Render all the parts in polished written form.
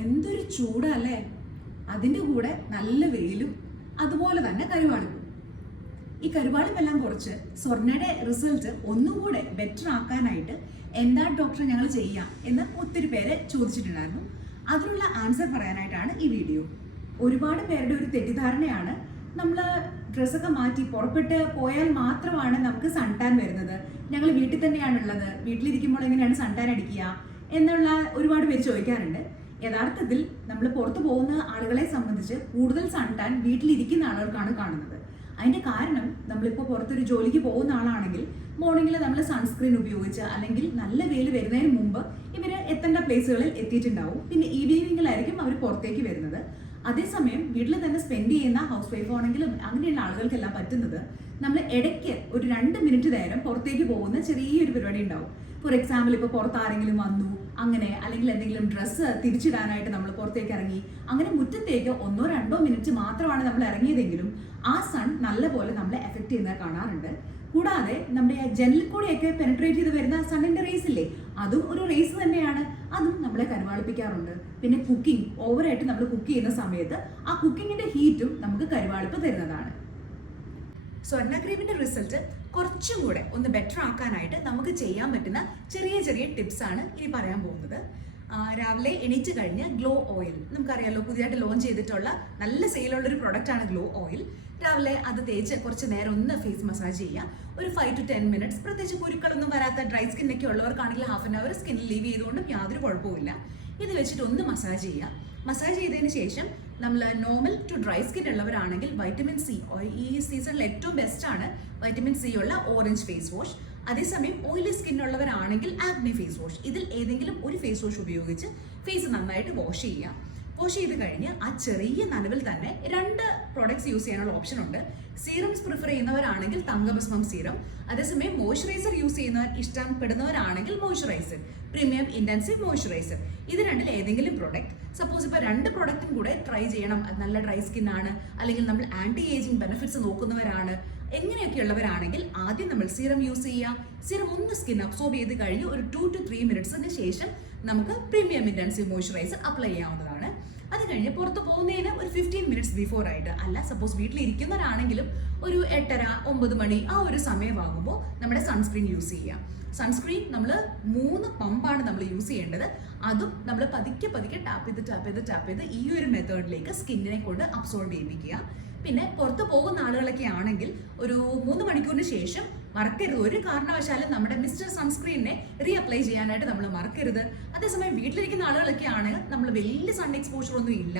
എന്തൊരു ചൂടല്ലേ. അതിൻ്റെ കൂടെ നല്ല വെയിലും അതുപോലെ തന്നെ കരുവാളിപ്പും. ഈ കരുവാളിപ്പെല്ലാം കുറച്ച് സ്വർണ്ണയുടെ റിസൾട്ട് ഒന്നുകൂടെ ബെറ്റർ ആക്കാനായിട്ട് എന്താ ഡോക്ടർ ഞങ്ങൾ ചെയ്യാം എന്ന് ഒത്തിരി പേര് ചോദിച്ചിട്ടുണ്ടായിരുന്നു. അതിനുള്ള ആൻസർ പറയാനായിട്ടാണ് ഈ വീഡിയോ. ഒരുപാട് പേരുടെ ഒരു തെറ്റിദ്ധാരണയാണ്, നമ്മൾ ഡ്രസ്സൊക്കെ മാറ്റി പുറപ്പെട്ട് പോയാൽ മാത്രമാണ് നമുക്ക് സൺ ടാൻ വരുന്നത്, ഞങ്ങൾ വീട്ടിൽ തന്നെയാണുള്ളത്, വീട്ടിലിരിക്കുമ്പോൾ എങ്ങനെയാണ് സൺ ടാൻ അടിക്കുക എന്നുള്ള ഒരുപാട് പേര് ചോദിക്കാറുണ്ട്. യഥാർത്ഥത്തിൽ നമ്മൾ പുറത്തു പോകുന്ന ആളുകളെ സംബന്ധിച്ച് കൂടുതൽ സൺ ടാൻ വീട്ടിലിരിക്കുന്ന ആളുകൾക്കാണ് കാണുന്നത്. അതിൻ്റെ കാരണം, നമ്മളിപ്പോൾ പുറത്തൊരു ജോലിക്ക് പോകുന്ന ആളാണെങ്കിൽ മോർണിംഗിൽ നമ്മൾ സൺസ്ക്രീൻ ഉപയോഗിച്ച് അല്ലെങ്കിൽ നല്ല വെയിൽ വരുന്നതിന് മുമ്പ് ഇവർ എത്തേണ്ട പ്ലേസുകളിൽ എത്തിയിട്ടുണ്ടാവും. പിന്നെ ഈവനിങ്ങിലായിരിക്കും അവർ പുറത്തേക്ക് വരുന്നത്. അതേസമയം വീട്ടിൽ തന്നെ സ്പെൻഡ് ചെയ്യുന്ന ഹൗസ് വൈഫ് ആണെങ്കിലും അങ്ങനെയുള്ള ആളുകൾക്കെല്ലാം പറ്റുന്നത് നമ്മൾ ഇടയ്ക്ക് ഒരു 2 മിനിറ്റ് നേരം പുറത്തേക്ക് പോകുന്ന ചെറിയൊരു പരിപാടി ഉണ്ടാവും. ഫോർ എക്സാമ്പിൾ, ഇപ്പോൾ പുറത്ത് ആരെങ്കിലും വന്നു അങ്ങനെ, അല്ലെങ്കിൽ എന്തെങ്കിലും ഡ്രസ്സ് തിരിച്ചിടാനായിട്ട് നമ്മൾ പുറത്തേക്ക് ഇറങ്ങി, അങ്ങനെ മുറ്റത്തേക്ക് 1-2 മിനിറ്റ് മാത്രമാണ് നമ്മൾ ഇറങ്ങിയതെങ്കിലും ആ സൺ നല്ലപോലെ നമ്മളെ എഫക്ട് ചെയ്യുന്നത് കാണാറുണ്ട്. കൂടാതെ നമ്മുടെ ജനലിൽ കൂടെയൊക്കെ പെനട്രേറ്റ് ചെയ്ത് വരുന്ന സണ്ണിന്റെ റേസ് ഇല്ലേ, അതും ഒരു റേസ് തന്നെയാണ്. അതും നമ്മളെ കരുവാളിപ്പിക്കാറുണ്ട്. പിന്നെ കുക്കിംഗ്, ഓവറായിട്ട് നമ്മൾ കുക്ക് ചെയ്യുന്ന സമയത്ത് ആ കുക്കിങ്ങിന്റെ ഹീറ്റും നമുക്ക് കരുവാളിപ്പ് തരുന്നതാണ്. സ്വർണ്ണ ക്രീമിന്റെ റിസൾട്ട് കുറച്ചും കൂടെ ഒന്ന് ബെറ്റർ ആക്കാനായിട്ട് നമുക്ക് ചെയ്യാൻ പറ്റുന്ന ചെറിയ ചെറിയ ടിപ്സ് ആണ് ഇനി പറയാൻ പോകുന്നത്. രാവിലെ എണീറ്റ് കഴിഞ്ഞ് ഗ്ലോ ഓയിൽ, നമുക്കറിയാലോ പുതിയതായിട്ട് ലോഞ്ച് ചെയ്തിട്ടുള്ള നല്ല സെയിലുള്ളൊരു പ്രൊഡക്റ്റാണ് ഗ്ലോ ഓയിൽ. രാവിലെ അത് തേച്ച് കുറച്ച് നേരം ഒന്ന് ഫേസ് മസാജ് ചെയ്യുക, ഒരു 5 to 10 മിനിറ്റ്സ്. പ്രത്യേകിച്ച് കുരുക്കളൊന്നും വരാത്ത ഡ്രൈ സ്കിന്നൊക്കെ ഉള്ളവർക്കാണെങ്കിൽ ഹാഫ് ആൻ അവർ സ്കിന്നിൽ ലീവ് ചെയ്തുകൊണ്ടും യാതൊരു കുഴപ്പമില്ല. ഇത് വെച്ചിട്ട് ഒന്ന് മസാജ് ചെയ്യുക. മസാജ് ചെയ്തതിന് ശേഷം നമ്മൾ നോർമൽ ടു ഡ്രൈ സ്കിൻ ഉള്ളവരാണെങ്കിൽ വൈറ്റമിൻ സി, ഈ സീസണിൽ ഏറ്റവും ബെസ്റ്റ് ആണ് വൈറ്റമിൻ സി ഉള്ള ഓറഞ്ച് ഫേസ് വാഷ്. അതേസമയം ഓയിലി സ്കിൻ ഉള്ളവരാണെങ്കിൽ ആക്നെ ഫേസ് വാഷ്. ഇതിൽ ഏതെങ്കിലും ഒരു ഫേസ് വാഷ് ഉപയോഗിച്ച് ഫേസ് നന്നായിട്ട് വാഷ് ചെയ്യുക. വാഷ് ചെയ്ത് കഴിഞ്ഞ് ആ ചെറിയ നനവിൽ തന്നെ 2 പ്രോഡക്ട്സ് യൂസ് ചെയ്യാനുള്ള ഓപ്ഷൻ ഉണ്ട്. സീറംസ് പ്രിഫർ ചെയ്യുന്നവരാണെങ്കിൽ തങ്കഭസ്മം സീറം, അതേസമയം മോയ്സ്ചറൈസർ യൂസ് ചെയ്യുന്നവർ ഇഷ്ടപ്പെടുന്നവരാണെങ്കിൽ മോയ്സ്ചറൈസർ പ്രീമിയം ഇന്റൻസീവ് മോയ്സ്ചറൈസർ. ഇത് രണ്ടിൽ ഏതെങ്കിലും പ്രോഡക്റ്റ്, സപ്പോസ് ഇപ്പോൾ 2 പ്രോഡക്റ്റും കൂടെ ട്രൈ ചെയ്യണം, നല്ല ഡ്രൈ സ്കിൻ ആണ്, അല്ലെങ്കിൽ നമ്മൾ ആന്റി ഏജിങ് ബെനിഫിറ്റ്സ് നോക്കുന്നവരാണ്, എങ്ങനെയൊക്കെ ഉള്ളവരാണെങ്കിൽ ആദ്യം നമ്മൾ സീറം യൂസ് ചെയ്യുക. സീറം ഒന്ന് സ്കിൻ അബ്സോർബ് ചെയ്ത് കഴിഞ്ഞ് ഒരു 2 to 3 മിനിറ്റ്സിന് ശേഷം നമുക്ക് പ്രീമിയം ഇന്റൻസീവ് മോയ്സ്ചറൈസർ അപ്ലൈ ചെയ്യാവുന്നതാണ്. അത് കഴിഞ്ഞ് പുറത്ത് പോകുന്നതിന് ഒരു 15 മിനിറ്റ്സ് ബിഫോർ ആയിട്ട്, അല്ല സപ്പോസ് വീട്ടിലിരിക്കുന്നവരാണെങ്കിലും ഒരു 8:30-9 മണി ആ ഒരു സമയമാകുമ്പോൾ നമ്മുടെ സൺസ്ക്രീൻ യൂസ് ചെയ്യാം. സൺസ്ക്രീൻ നമ്മൾ 3 പമ്പാണ് നമ്മൾ യൂസ് ചെയ്യേണ്ടത്. അതും നമ്മൾ പതുക്കെ പതുക്കെ ടാപ്പ് ചെയ്ത് ഈ ഒരു മെത്തേഡിലേക്ക് സ്കിന്നിനെ കൊണ്ട് അബ്സോർബ് ചെയ്യിപ്പിക്കുക. പിന്നെ പുറത്ത് പോകുന്ന ആളുകളൊക്കെ ആണെങ്കിൽ ഒരു 3 മണിക്കൂറിന് ശേഷം മറക്കരുത്, ഒരു കാരണവശാലും നമ്മുടെ മിസ്റ്റർ സൺസ്ക്രീനെ റീഅപ്ലൈ ചെയ്യാനായിട്ട് നമ്മൾ മറക്കരുത്. അതേസമയം വീട്ടിലിരിക്കുന്ന ആളുകളൊക്കെ ആണെങ്കിൽ നമ്മൾ വലിയ സൺ എക്സ്പോഷർ ഒന്നും ഇല്ല,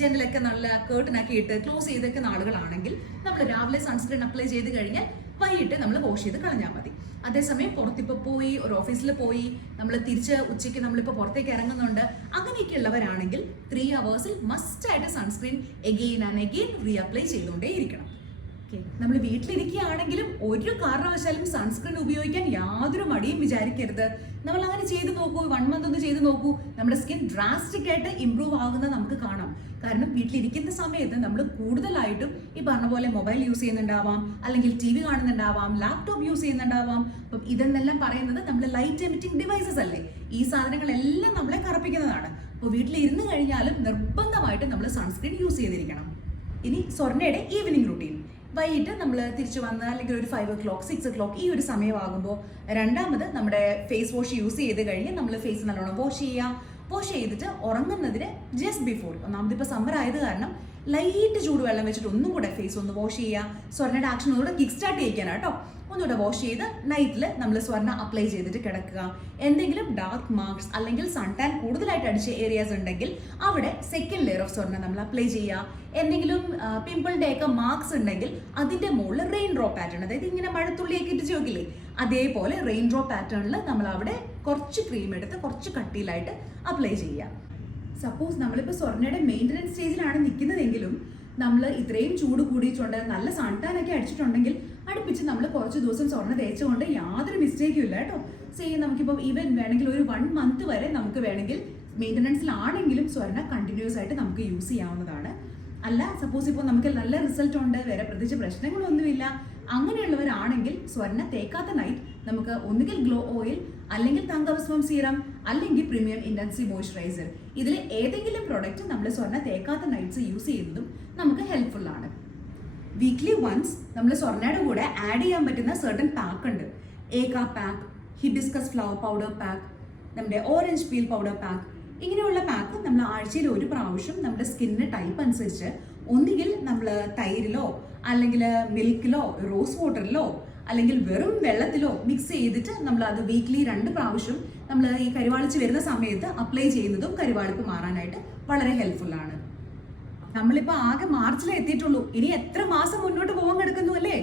ജനലൊക്കെ നല്ല കേർട്ടനൊക്കെ ഇട്ട് ക്ലോസ് ചെയ്തേക്കുന്ന ആളുകളാണെങ്കിൽ നമ്മൾ രാവിലെ സൺസ്ക്രീൻ അപ്ലൈ ചെയ്ത് കഴിഞ്ഞാൽ വൈകിട്ട് നമ്മൾ വാഷ് ചെയ്ത് കളഞ്ഞാൽ മതി. അതേസമയം പുറത്തിപ്പോൾ പോയി ഒരു ഓഫീസിൽ പോയി നമ്മൾ തിരിച്ച് ഉച്ചയ്ക്ക് നമ്മളിപ്പോൾ പുറത്തേക്ക് ഇറങ്ങുന്നുണ്ട്, അങ്ങനെയൊക്കെ ഉള്ളവരാണെങ്കിൽ 3 hours മസ്റ്റായിട്ട് sunscreen again and again reapply ചെയ്തുകൊണ്ടേ ഇരിക്കണം. നമ്മൾ വീട്ടിലിരിക്കുകയാണെങ്കിലും ഒരു കാരണവശാലും സൺസ്ക്രീൻ ഉപയോഗിക്കാൻ യാതൊരു മടിയും വിചാരിക്കരുത്. നമ്മൾ അങ്ങനെ ചെയ്ത് നോക്കൂ, 1 month ഒന്ന് ചെയ്ത് നോക്കൂ, നമ്മുടെ സ്കിൻ ഡ്രാസ്റ്റിക് ആയിട്ട് ഇംപ്രൂവ് ആകുന്നത് നമുക്ക് കാണാം. കാരണം വീട്ടിലിരിക്കുന്ന സമയത്ത് നമ്മൾ കൂടുതലായിട്ടും ഈ പറഞ്ഞ പോലെ മൊബൈൽ യൂസ് ചെയ്യുന്നുണ്ടാവാം, അല്ലെങ്കിൽ TV കാണുന്നുണ്ടാവാം, ലാപ്ടോപ്പ് യൂസ് ചെയ്യുന്നുണ്ടാവാം. അപ്പം ഇതെന്നെല്ലാം പറയുന്നത് നമ്മൾ ലൈറ്റ് എമിറ്റിംഗ് ഡിവൈസസ് അല്ലേ, ഈ സാധനങ്ങളെല്ലാം നമ്മളെ കറുപ്പിക്കുന്നതാണ്. അപ്പോൾ വീട്ടിലിരുന്ന് കഴിഞ്ഞാലും നിർബന്ധമായിട്ട് നമ്മൾ സൺസ്ക്രീൻ യൂസ് ചെയ്തിരിക്കണം. ഇനി സ്വർണ്ണയുടെ ഈവനിങ് റൂട്ടീൻ. വൈകിട്ട് നമ്മൾ തിരിച്ചു വന്ന് അല്ലെങ്കിൽ ഒരു 5 o'clock 6 o'clock ഈ ഒരു സമയമാകുമ്പോൾ രണ്ടാമത് നമ്മുടെ ഫേസ് വാഷ് യൂസ് ചെയ്ത് കഴിഞ്ഞ് നമ്മൾ ഫേസ് നല്ലോണം വാഷ് ചെയ്യുക. വാഷ് ചെയ്തിട്ട് ഉറങ്ങുന്നതിന് ജസ്റ്റ് ബിഫോർ, ഒന്നാമത് ഇപ്പോൾ സമ്മർ ആയത് കാരണം ലൈറ്റ് ചൂടുവെള്ളം വെച്ചിട്ട് ഒന്നും കൂടെ ഫേസ് ഒന്ന് വാഷ് ചെയ്യുക. സ്വർണ്ണയുടെ ആക്ഷൻ ഒന്നുകൂടെ കിക്ക് സ്റ്റാർട്ട് ചെയ്യിക്കാനാണ് കേട്ടോ. ഒന്നുകൂടെ വാഷ് ചെയ്ത് നൈറ്റിൽ നമ്മൾ സ്വർണ്ണ അപ്ലൈ ചെയ്തിട്ട് കിടക്കുക. എന്തെങ്കിലും ഡാർക്ക് മാർക്സ് അല്ലെങ്കിൽ സൺ ടാൻ കൂടുതലായിട്ട് അടിച്ച ഏരിയാസ് ഉണ്ടെങ്കിൽ അവിടെ സെക്കൻഡ് ലെയർ ഓഫ് സ്വർണ്ണ നമ്മൾ അപ്ലൈ ചെയ്യുക. എന്തെങ്കിലും പിമ്പിളിൻ്റെ ഒക്കെ മാർക്സ് ഉണ്ടെങ്കിൽ അതിൻ്റെ മുകളിൽ റെയിൻ ഡ്രോപ്പ് പാറ്റേൺ, അതായത് ഇങ്ങനെ മഴത്തുള്ളിയൊക്കെ ഇട്ട് ചോക്കില്ലേ, അതേപോലെ റെയിൻ ഡ്രോപ്പ് പാറ്റേണിൽ നമ്മൾ അവിടെ കുറച്ച് ക്രീം എടുത്ത് കുറച്ച് കട്ടിയിലായിട്ട് അപ്ലൈ ചെയ്യുക. സപ്പോസ് നമ്മളിപ്പോൾ സ്വർണ്ണയുടെ മെയിൻ്റനൻസ് സ്റ്റേജിലാണ് നിൽക്കുന്നതെങ്കിലും നമ്മൾ ഇത്രയും ചൂട് കൂടിയിട്ടുണ്ട്, നല്ല സൺ ടാൻ ഒക്കെ അടിച്ചിട്ടുണ്ടെങ്കിൽ അടുപ്പിച്ച് നമ്മൾ കുറച്ച് ദിവസം സ്വർണ്ണ തേച്ചുകൊണ്ട് യാതൊരു മിസ്റ്റേക്കും ഇല്ല കേട്ടോ. നമുക്കിപ്പോൾ ഈവൻ വേണമെങ്കിൽ ഒരു 1 month വരെ നമുക്ക് വേണമെങ്കിൽ മെയിൻ്റനൻസിലാണെങ്കിലും സ്വർണ്ണ കണ്ടിന്യൂസ് ആയിട്ട് നമുക്ക് യൂസ് ചെയ്യാവുന്നതാണ്. അല്ല സപ്പോസ് ഇപ്പോൾ നമുക്ക് നല്ല റിസൾട്ട് ഉണ്ട്, വേറെ പ്രത്യേകിച്ച് പ്രശ്നങ്ങളൊന്നുമില്ല, അങ്ങനെയുള്ളവരാണെങ്കിൽ സ്വർണ്ണ തേക്കാത്ത നൈറ്റ് നമുക്ക് ഒന്നുകിൽ ഗ്ലോ ഓയിൽ അല്ലെങ്കിൽ തങ്കഭസ്മം സീറം, അല്ലെങ്കിൽ പ്രീമിയം ഇന്റൻസീവ് മോയ്സ്ചറൈസർ. ഇതിൽ ഏതെങ്കിലും പ്രോഡക്റ്റ് നമ്മൾ സ്വർണ്ണ തേക്കാത്ത നൈറ്റ്സ് യൂസ് ചെയ്യുന്നതും നമുക്ക് ഹെൽപ്ഫുൾ ആണ്. വീക്ക്ലി വൺസ് നമ്മൾ സ്വർണ്ണയുടെ കൂടെ ആഡ് ചെയ്യാൻ പറ്റുന്ന സർട്ടൻ പാക്ക് ഉണ്ട്. ഏക pack, hibiscus flower powder pack, നമ്മുടെ ഓറഞ്ച് പീൽ പൗഡർ പാക്ക്. ഇങ്ങനെയുള്ള പാക്ക് നമ്മൾ ആഴ്ചയിൽ ഒരു പ്രാവശ്യം നമ്മുടെ സ്കിന്നിന് ടൈപ്പ് അനുസരിച്ച് ഒന്നുകിൽ നമ്മൾ തൈരിലോ അല്ലെങ്കിൽ മിൽക്കിലോ റോസ് വാട്ടറിലോ അല്ലെങ്കിൽ വെറും വെള്ളത്തിലോ മിക്സ് ചെയ്തിട്ട് നമ്മൾ അത് വീക്ക്ലി 2 പ്രാവശ്യം നമ്മൾ ഈ കരിവാളിച്ച് വരുന്ന സമയത്ത് അപ്ലൈ ചെയ്യുന്നതും കരിവാളിപ്പ് മാറാനായിട്ട് വളരെ ഹെൽപ്ഫുൾ ആണ്. നമ്മളിപ്പോൾ ആകെ മാർച്ചിലേ എത്തിയിട്ടുള്ളൂ. ഇനി എത്ര മാസം മുന്നോട്ട് പോകാൻ കിടക്കുന്നു അല്ലേ?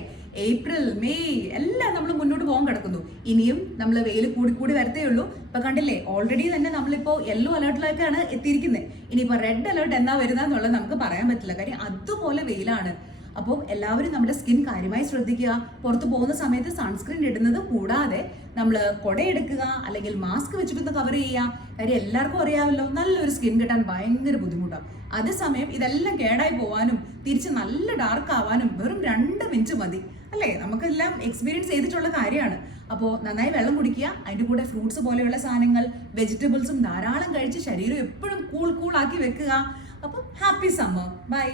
ഏപ്രിൽ, മെയ് എല്ലാം നമ്മൾ മുന്നോട്ട് പോകാൻ കിടക്കുന്നു. ഇനിയും നമ്മൾ വെയിൽ കൂടി വരത്തേ ഉള്ളൂ. ഇപ്പൊ കണ്ടില്ലേ, ഓൾറെഡി തന്നെ നമ്മളിപ്പോ യെല്ലോ അലേർട്ടിലേക്കാണ് എത്തിയിരിക്കുന്നത്. ഇനിയിപ്പോ റെഡ് അലേർട്ട് എന്നാ വരുന്നതെന്നുള്ളത് നമുക്ക് പറയാൻ പറ്റില്ല. കാര്യം അതുപോലെ വെയിലാണ്. അപ്പോൾ എല്ലാവരും നമ്മുടെ സ്കിൻ കാര്യമായി ശ്രദ്ധിക്കുക. പുറത്ത് പോകുന്ന സമയത്ത് സൺസ്ക്രീൻ ഇടുന്നത് കൂടാതെ നമ്മൾ കുടയെടുക്കുക, അല്ലെങ്കിൽ മാസ്ക് വെച്ചിട്ടൊന്ന് കവർ ചെയ്യുക. കാര്യം എല്ലാവർക്കും അറിയാമല്ലോ, നല്ലൊരു സ്കിൻ കിട്ടാൻ ഭയങ്കര ബുദ്ധിമുട്ടാണ്. അതേസമയം ഇതെല്ലാം കേടായി പോവാനും തിരിച്ച് നല്ല ഡാർക്ക് ആവാനും വെറും 2 മിനിറ്റ് മതി അല്ലേ? നമുക്കെല്ലാം എക്സ്പീരിയൻസ് ചെയ്തിട്ടുള്ള കാര്യമാണ്. അപ്പോൾ നന്നായി വെള്ളം കുടിക്കുക, അതിൻ്റെ കൂടെ ഫ്രൂട്ട്സ് പോലെയുള്ള സാധനങ്ങൾ, വെജിറ്റബിൾസും ധാരാളം കഴിച്ച് ശരീരം എപ്പോഴും കൂൾ ആക്കി വെക്കുക. അപ്പോൾ ഹാപ്പി സമ്മർ. ബൈ.